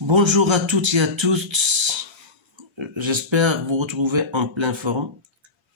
Bonjour à toutes et à tous, j'espère vous retrouver en pleine forme.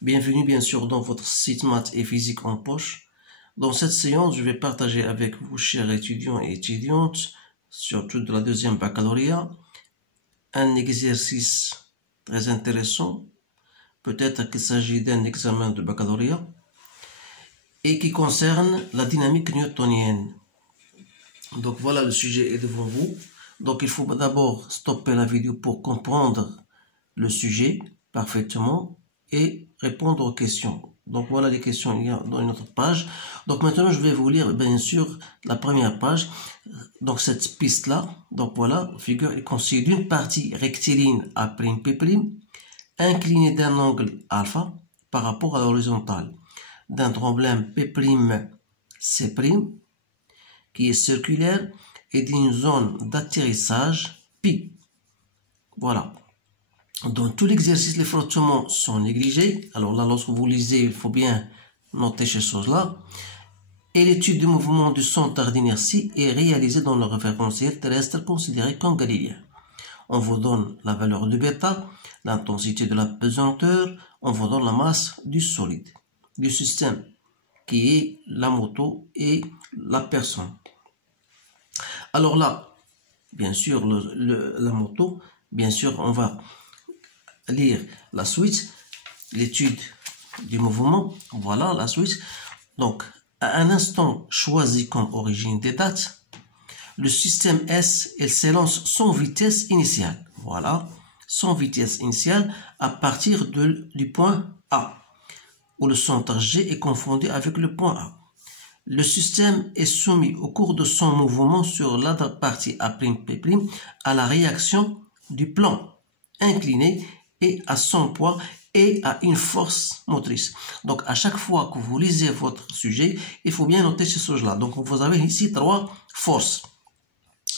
Bienvenue bien sûr dans votre site maths et physique en poche. Dans cette séance, je vais partager avec vous, chers étudiants et étudiantes, surtout de la deuxième baccalauréat, un exercice très intéressant. Peut-être qu'il s'agit d'un examen de baccalauréat et qui concerne la dynamique newtonienne. Donc voilà, le sujet est devant vous. Donc il faut d'abord stopper la vidéo pour comprendre le sujet parfaitement et répondre aux questions. Donc voilà les questions, il y a dans une autre page. Donc maintenant je vais vous lire bien sûr la première page. Donc cette piste là, donc voilà, figure est constituée d'une partie rectiligne A'P', inclinée d'un angle alpha par rapport à l'horizontale, d'un problème P'C', qui est circulaire, et d'une zone d'atterrissage pi. Voilà. Dans tout l'exercice, les frottements sont négligés. Alors là, lorsque vous lisez, il faut bien noter ces choses-là. Et l'étude du mouvement du centre d'inertie est réalisée dans le référentiel terrestre considéré comme galiléen. On vous donne la valeur de bêta, l'intensité de la pesanteur, on vous donne la masse du solide, du système, qui est la moto et la personne. Alors là, bien sûr, la moto, bien sûr, on va lire la suite, l'étude du mouvement, voilà la suite. Donc, à un instant choisi comme origine des dates, le système S, il s'élance sans vitesse initiale. Voilà, sans vitesse initiale à partir du point A, où le centre G est confondu avec le point A. Le système est soumis au cours de son mouvement sur la partie A'P' à la réaction du plan incliné et à son poids et à une force motrice. Donc à chaque fois que vous lisez votre sujet, il faut bien noter ces choses-là. Donc vous avez ici trois forces.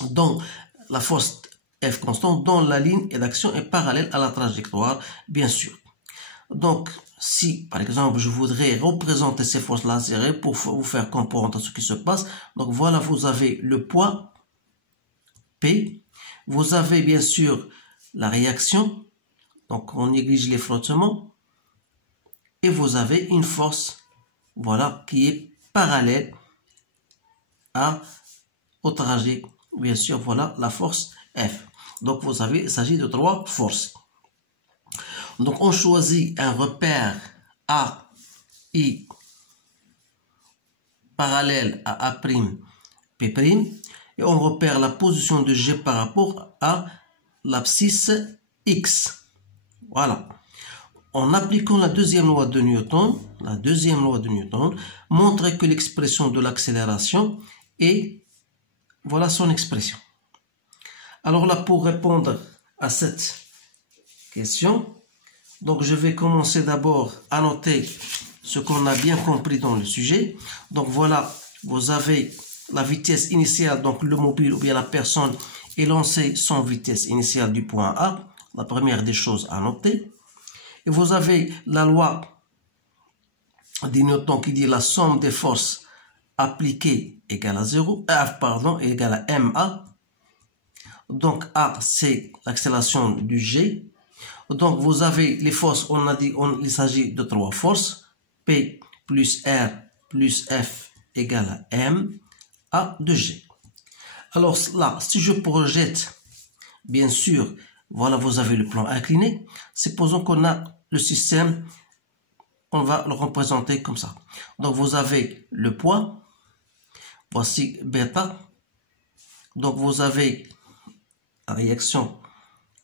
Donc la force F constante dont la ligne d'action est parallèle à la trajectoire, bien sûr. Donc, si, par exemple, je voudrais représenter ces forces-là serrées pour vous faire comprendre ce qui se passe, donc voilà, vous avez le poids P, vous avez bien sûr la réaction, donc on néglige les frottements, et vous avez une force, voilà, qui est parallèle au trajet, bien sûr, voilà la force F. Donc vous avez, il s'agit de trois forces. Donc, on choisit un repère A, I, parallèle à A'P', et on repère la position de G par rapport à l'abscisse X. Voilà. En appliquant la deuxième loi de Newton, montre que l'expression de l'accélération est, voilà son expression. Alors là, pour répondre à cette question, donc je vais commencer d'abord à noter ce qu'on a bien compris dans le sujet. Donc voilà, vous avez la vitesse initiale, donc le mobile ou bien la personne est lancée sans vitesse initiale du point A, la première des choses à noter. Et vous avez la loi de Newton qui dit la somme des forces appliquées égale à 0, égale à MA. Donc A, c'est l'accélération du G. Donc, vous avez les forces, on a dit, il s'agit de trois forces. P plus R plus F égale à M, A de G. Alors là, si je projette, bien sûr, voilà, vous avez le plan incliné. Supposons qu'on a le système, on va le représenter comme ça. Donc, vous avez le poids, voici bêta. Donc, vous avez la réaction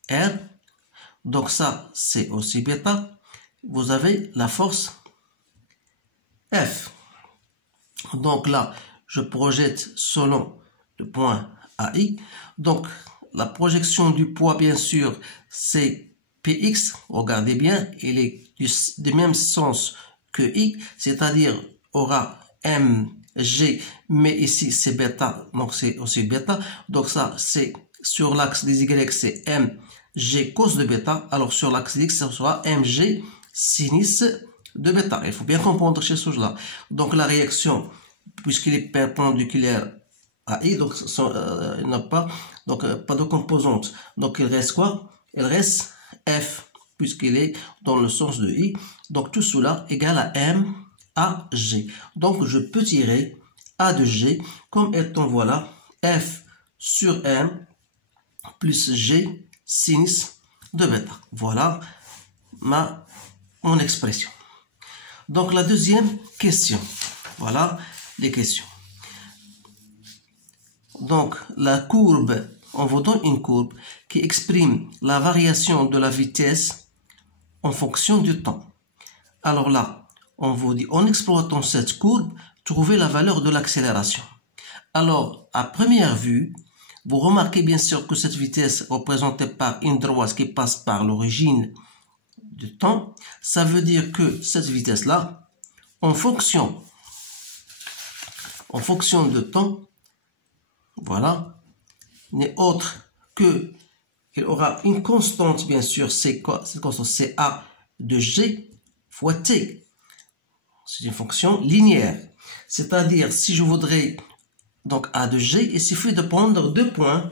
R. Donc ça, c'est aussi bêta. Vous avez la force F. Donc là, je projette selon le point AI. Donc la projection du poids, bien sûr, c'est Px. Regardez bien, il est du même sens que I, c'est-à-dire aura mg, mais ici c'est bêta, donc c'est aussi bêta. Donc ça, c'est sur l'axe des Y, c'est mg cos de bêta. Alors sur l'axe X, ça sera mg sinus de bêta. Il faut bien comprendre ces choses-là. Donc la réaction, puisqu'il est perpendiculaire AI, donc il n'a pas, pas de composante. Donc il reste quoi? Il reste F, puisqu'il est dans le sens de I. Donc tout cela égale à M à G. Donc je peux tirer A de G comme étant, voilà, F sur M plus G sinus de bêta. Voilà mon expression. Donc la deuxième question. Voilà les questions. Donc la courbe, on vous donne une courbe qui exprime la variation de la vitesse en fonction du temps. Alors là, on vous dit, en exploitant cette courbe, trouvez la valeur de l'accélération. Alors, à première vue, vous remarquez bien sûr que cette vitesse représentée par une droite qui passe par l'origine du temps, ça veut dire que cette vitesse-là, en fonction de temps, voilà, n'est autre que il aura une constante, bien sûr, c'est quoi? Cette constante, c'est A de G fois T. C'est une fonction linéaire. C'est-à-dire, si je voudrais donc A de G, il suffit de prendre deux points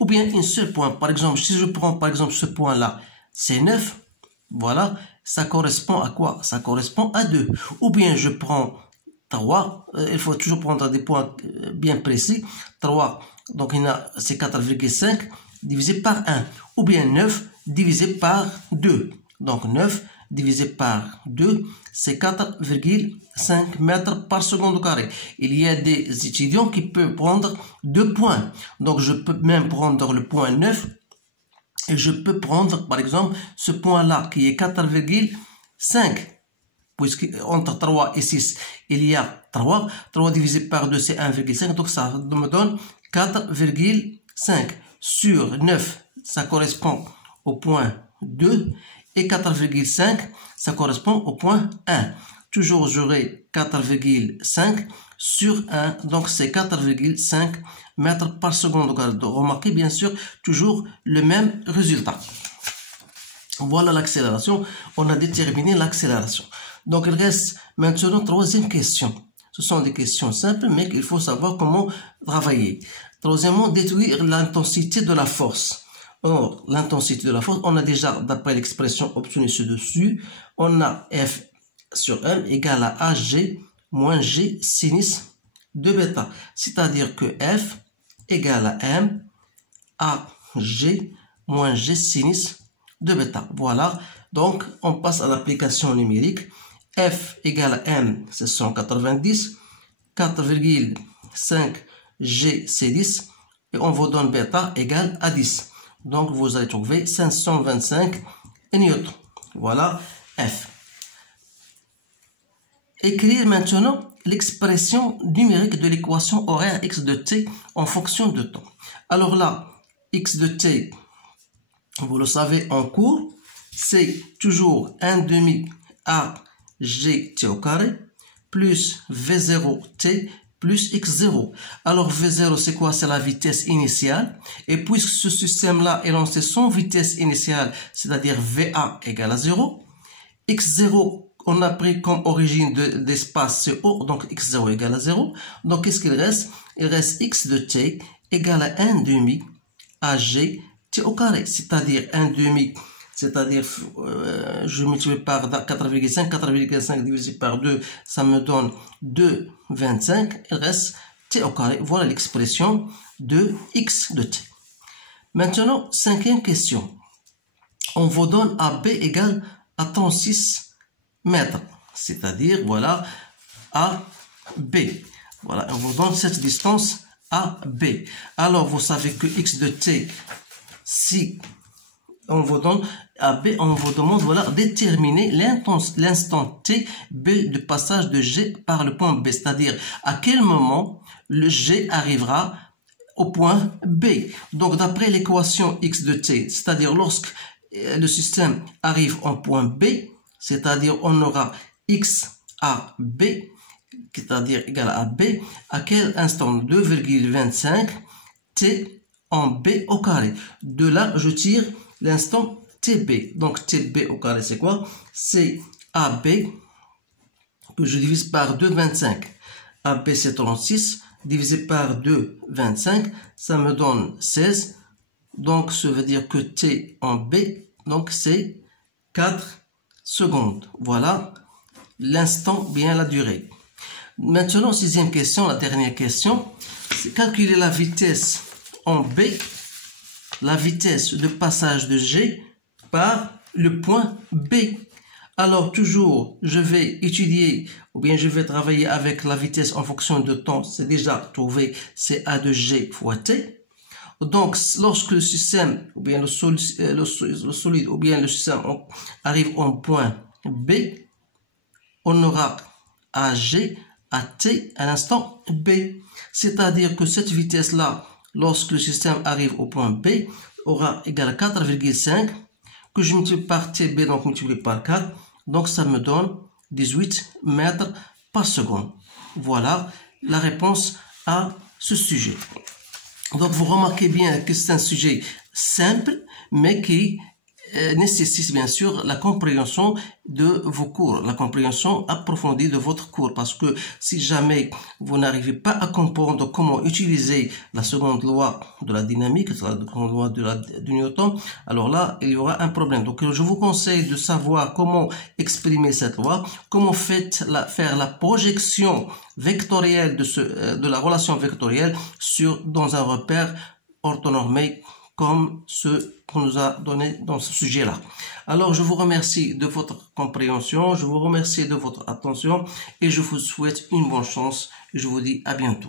ou bien un seul point. Par exemple, si je prends par exemple ce point-là, c'est 9, voilà, ça correspond à quoi? Ça correspond à 2. Ou bien je prends 3, il faut toujours prendre des points bien précis. 3, donc c'est 4,5 divisé par 1. Ou bien 9 divisé par 2. Donc 9 divisé par 2, c'est 4,5 mètres par seconde carré. Il y a des étudiants qui peuvent prendre 2 points. Donc je peux même prendre le point 9 et je peux prendre par exemple ce point-là qui est 4,5. Puisque entre 3 et 6, il y a 3. 3 divisé par 2, c'est 1,5. Donc ça me donne 4,5. Sur 9, ça correspond au point 2. Et 4,5, ça correspond au point 1. Toujours, j'aurai 4,5 sur 1. Donc c'est 4,5 mètres par seconde. Remarquez bien sûr toujours le même résultat. Voilà l'accélération. On a déterminé l'accélération. Donc il reste maintenant troisième question. Ce sont des questions simples, mais il faut savoir comment travailler. Troisièmement, déduire l'intensité de la force. Or, l'intensité de la force, on a déjà, d'après l'expression obtenue ci-dessus, on a F sur M égale à AG moins G sinus de bêta. C'est-à-dire que F égale à M AG moins G sinus de bêta. Voilà. Donc, on passe à l'application numérique. F égale à M, c'est 190. 4,5 G c'est 10. Et on vous donne bêta égale à 10. Donc, vous allez trouver 525 newtons. Voilà F. Écrire maintenant l'expression numérique de l'équation horaire x de t en fonction de temps. Alors là, x de t, vous le savez en cours, c'est toujours 1 demi a g t au carré plus v0t plus x0. Alors v0 c'est quoi? C'est la vitesse initiale. Et puisque ce système-là est lancé sans vitesse initiale, c'est-à-dire va égale à 0, x0 on a pris comme origine d'espace CO, donc x0 égale à 0. Donc qu'est-ce qu'il reste? Il reste x de t égale à 1 demi à g t au carré, c'est-à-dire 1 demi, c'est-à-dire je multiplie par 4,5, 4,5 divisé par 2, ça me donne 2,25, il reste t au carré. Voilà l'expression de x de t. Maintenant, cinquième question. On vous donne AB égale à 36 mètres, c'est-à-dire, voilà, AB. Voilà, on vous donne cette distance AB. Alors, vous savez que x de t, si on vous donne AB, on vous demande, voilà, déterminer l'instant t B de passage de G par le point B, c'est-à-dire à quel moment le G arrivera au point B. Donc, d'après l'équation x de t, c'est-à-dire lorsque le système arrive au point B, c'est-à-dire on aura x à B, c'est-à-dire égal à B, à quel instant? 2,25 t en B au carré. De là, je tire l'instant TB. Donc TB au carré, c'est quoi? C'est AB que je divise par 2,25. AB c'est 36, divisé par 2, 25, ça me donne 16. Donc, ça veut dire que t en b, donc c'est 4 secondes. Voilà l'instant, bien la durée. Maintenant, sixième question, la dernière question, c'est calculer la vitesse en b, la vitesse de passage de G par le point B. Alors, toujours, je vais étudier ou bien je vais travailler avec la vitesse en fonction de temps. C'est déjà trouvé, c'est A de G fois T. Donc, lorsque le système, ou bien le solide, ou bien le système arrive au point B, on aura AG à T à l'instant B. C'est-à-dire que cette vitesse-là, lorsque le système arrive au point B, aura égal à 4,5, que je multiplie par TB, donc multiplié par 4. Donc, ça me donne 18 mètres par seconde. Voilà la réponse à ce sujet. Donc, vous remarquez bien que c'est un sujet simple, mais qui nécessite bien sûr la compréhension de vos cours, la compréhension approfondie de votre cours, parce que si jamais vous n'arrivez pas à comprendre comment utiliser la seconde loi de la dynamique, la seconde loi de Newton, alors là, il y aura un problème. Donc, je vous conseille de savoir comment exprimer cette loi, comment faire la projection vectorielle de la relation vectorielle dans un repère orthonormé comme ce qu'on nous a donné dans ce sujet-là. Alors, je vous remercie de votre compréhension, je vous remercie de votre attention et je vous souhaite une bonne chance et je vous dis à bientôt.